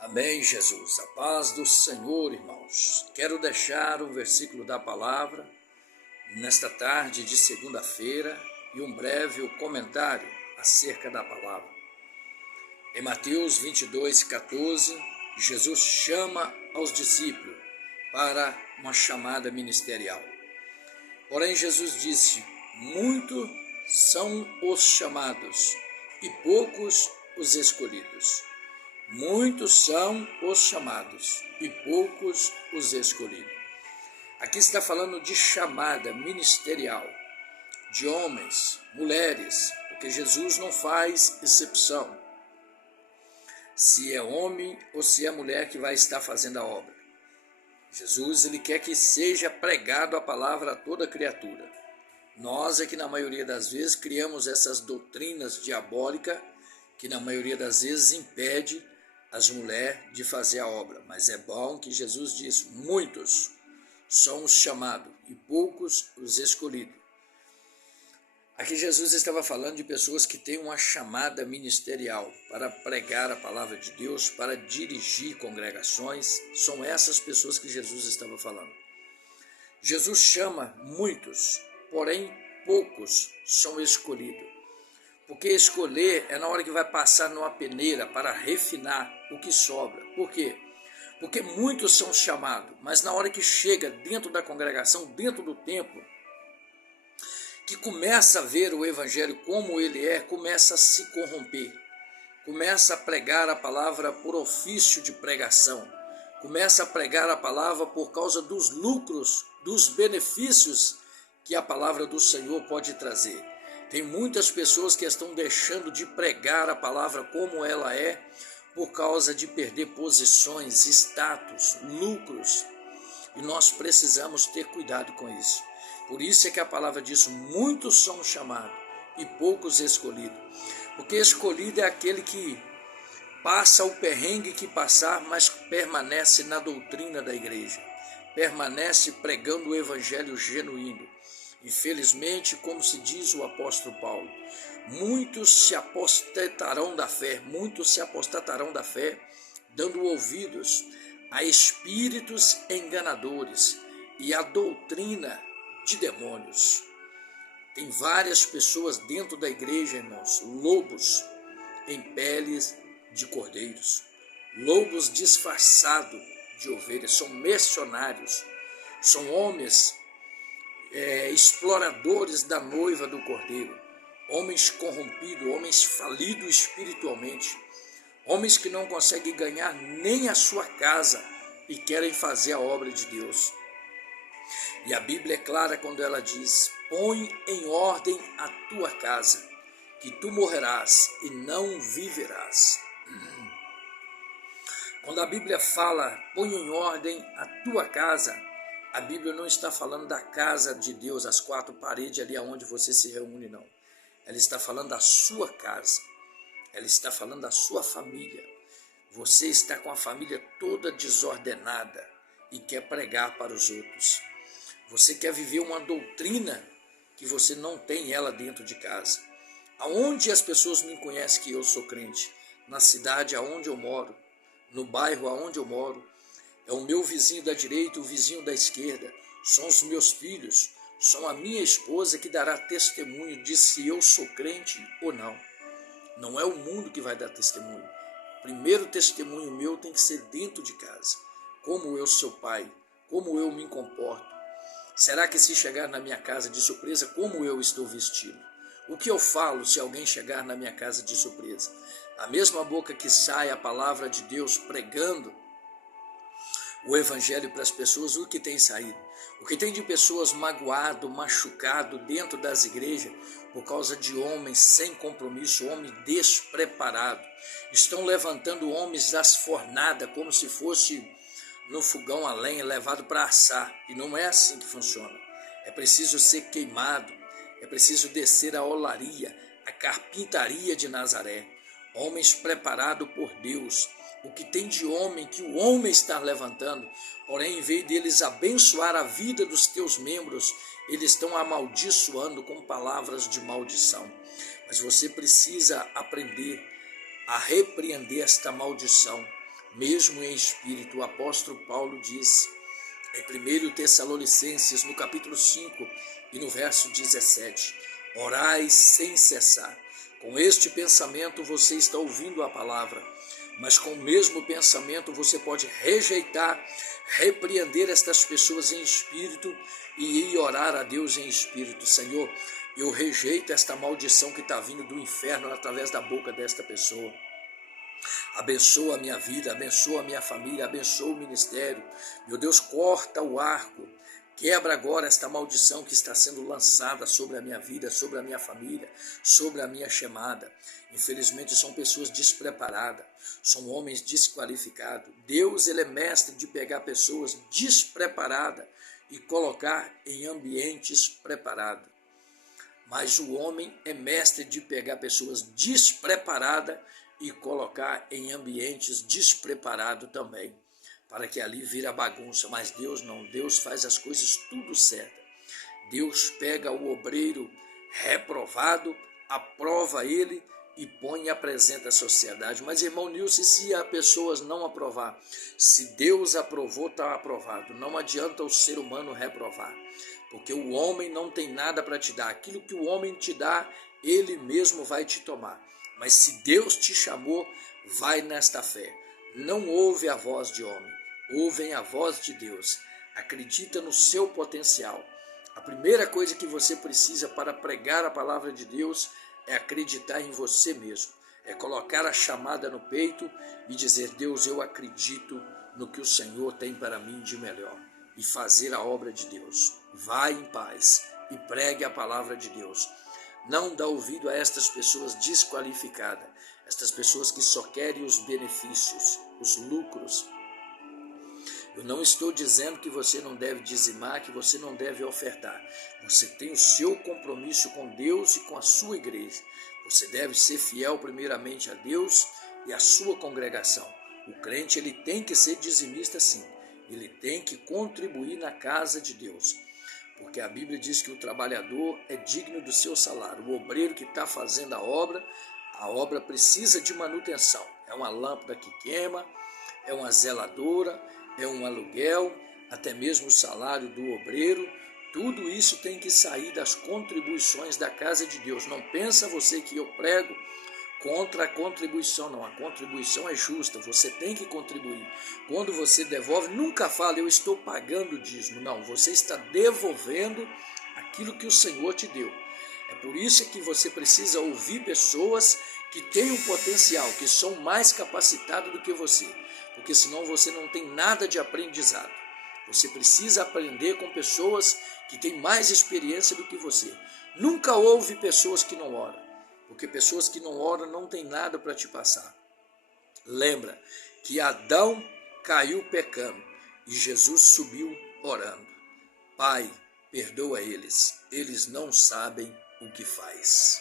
Amém, Jesus. A paz do Senhor, irmãos. Quero deixar um versículo da palavra nesta tarde de segunda-feira e um breve comentário acerca da palavra. Em Mateus 22:14, Jesus chama aos discípulos para uma chamada ministerial. Porém, Jesus disse: muitos são os chamados e poucos os escolhidos. Muitos são os chamados e poucos os escolhidos. Aqui está falando de chamada ministerial, de homens, mulheres, porque Jesus não faz exceção se é homem ou se é mulher que vai estar fazendo a obra. Jesus, ele quer que seja pregado a palavra a toda criatura. Nós é que na maioria das vezes criamos essas doutrinas diabólicas que na maioria das vezes impede as mulheres de fazer a obra. Mas é bom que Jesus diz: muitos são os chamados e poucos os escolhidos. Aqui Jesus estava falando de pessoas que têm uma chamada ministerial para pregar a palavra de Deus, para dirigir congregações. São essas pessoas que Jesus estava falando. Jesus chama muitos, porém poucos são escolhidos. Porque escolher é na hora que vai passar numa peneira para refinar o que sobra. Por quê? Porque muitos são chamados, mas na hora que chega dentro da congregação, dentro do templo, que começa a ver o evangelho como ele é, começa a se corromper, começa a pregar a palavra por ofício de pregação, começa a pregar a palavra por causa dos lucros, dos benefícios que a palavra do Senhor pode trazer. Tem muitas pessoas que estão deixando de pregar a palavra como ela é, por causa de perder posições, status, lucros. E nós precisamos ter cuidado com isso. Por isso é que a palavra diz: muitos são chamados e poucos escolhidos. Porque escolhido é aquele que passa o perrengue que passar, mas permanece na doutrina da igreja. Permanece pregando o evangelho genuíno. Infelizmente, como se diz o apóstolo Paulo, muitos se apostatarão da fé, dando ouvidos a espíritos enganadores e a doutrina de demônios. Tem várias pessoas dentro da igreja, irmãos, lobos em peles de cordeiros, lobos disfarçados de ovelhas, são mercenários, são homens exploradores da noiva do Cordeiro, homens corrompidos, homens falidos espiritualmente, homens que não conseguem ganhar nem a sua casa e querem fazer a obra de Deus. E a Bíblia é clara quando ela diz: põe em ordem a tua casa, que tu morrerás e não viverás. Quando a Bíblia fala põe em ordem a tua casa, a Bíblia não está falando da casa de Deus, as quatro paredes ali onde você se reúne, não. Ela está falando da sua casa. Ela está falando da sua família. Você está com a família toda desordenada e quer pregar para os outros. Você quer viver uma doutrina que você não tem ela dentro de casa. Aonde as pessoas me conhecem que eu sou crente? Na cidade aonde eu moro, no bairro aonde eu moro. É o meu vizinho da direita, o vizinho da esquerda, são os meus filhos, são a minha esposa que dará testemunho de se eu sou crente ou não. Não é o mundo que vai dar testemunho. O primeiro testemunho meu tem que ser dentro de casa. Como eu sou pai, como eu me comporto. Será que se chegar na minha casa de surpresa, como eu estou vestido? O que eu falo se alguém chegar na minha casa de surpresa? A mesma boca que sai a palavra de Deus pregando o evangelho para as pessoas, o que tem saído? O que tem de pessoas magoado, machucado dentro das igrejas por causa de homens sem compromisso, homens despreparados. Estão levantando homens das fornadas como se fosse no fogão a lenha levado para assar. E não é assim que funciona. É preciso ser queimado, é preciso descer a olaria, a carpintaria de Nazaré. Homens preparados por Deus. O que tem de homem que o homem está levantando, porém, em vez deles abençoar a vida dos teus membros, eles estão amaldiçoando com palavras de maldição. Mas você precisa aprender a repreender esta maldição, mesmo em espírito. O apóstolo Paulo diz em 1 Tessalonicenses, no capítulo 5 e no verso 17, orai sem cessar. Com este pensamento você está ouvindo a palavra, mas com o mesmo pensamento você pode rejeitar, repreender estas pessoas em espírito e ir orar a Deus em espírito. Senhor, eu rejeito esta maldição que está vindo do inferno através da boca desta pessoa. Abençoa a minha vida, abençoa a minha família, abençoa o ministério. Meu Deus, corta o arco, quebra agora esta maldição que está sendo lançada sobre a minha vida, sobre a minha família, sobre a minha chamada. Infelizmente são pessoas despreparadas, são homens desqualificados. Deus, ele é mestre de pegar pessoas despreparadas e colocar em ambientes preparados. Mas o homem é mestre de pegar pessoas despreparadas e colocar em ambientes despreparados também, para que ali vira bagunça. Mas Deus não, Deus faz as coisas tudo certo. Deus pega o obreiro reprovado, aprova ele e põe e apresenta à sociedade. Mas, irmão Nilson, se as pessoas não aprovar, se Deus aprovou, está aprovado. Não adianta o ser humano reprovar, porque o homem não tem nada para te dar. Aquilo que o homem te dá, ele mesmo vai te tomar. Mas se Deus te chamou, vai nesta fé. Não ouve a voz de homem, ouve a voz de Deus. Acredita no seu potencial. A primeira coisa que você precisa para pregar a palavra de Deus é acreditar em você mesmo. É colocar a chamada no peito e dizer, Deus, eu acredito no que o Senhor tem para mim de melhor. E fazer a obra de Deus. Vai em paz e pregue a palavra de Deus. Não dá ouvido a estas pessoas desqualificadas, estas pessoas que só querem os benefícios, os lucros. Eu não estou dizendo que você não deve dizimar, que você não deve ofertar. Você tem o seu compromisso com Deus e com a sua igreja. Você deve ser fiel primeiramente a Deus e à sua congregação. O crente, ele tem que ser dizimista sim. Ele tem que contribuir na casa de Deus. Porque a Bíblia diz que o trabalhador é digno do seu salário. O obreiro que está fazendo a obra precisa de manutenção. É uma lâmpada que queima, é uma zeladora, é um aluguel, até mesmo o salário do obreiro. Tudo isso tem que sair das contribuições da casa de Deus. Não pensa você que eu prego contra a contribuição, não. A contribuição é justa, você tem que contribuir. Quando você devolve, nunca fala, eu estou pagando o dízimo. Não, você está devolvendo aquilo que o Senhor te deu. É por isso que você precisa ouvir pessoas que têm um potencial, que são mais capacitadas do que você. Porque senão você não tem nada de aprendizado. Você precisa aprender com pessoas que têm mais experiência do que você. Nunca ouve pessoas que não oram. Porque pessoas que não oram não tem nada para te passar. Lembra que Adão caiu pecando e Jesus subiu orando. Pai, perdoa eles, eles não sabem o que faz.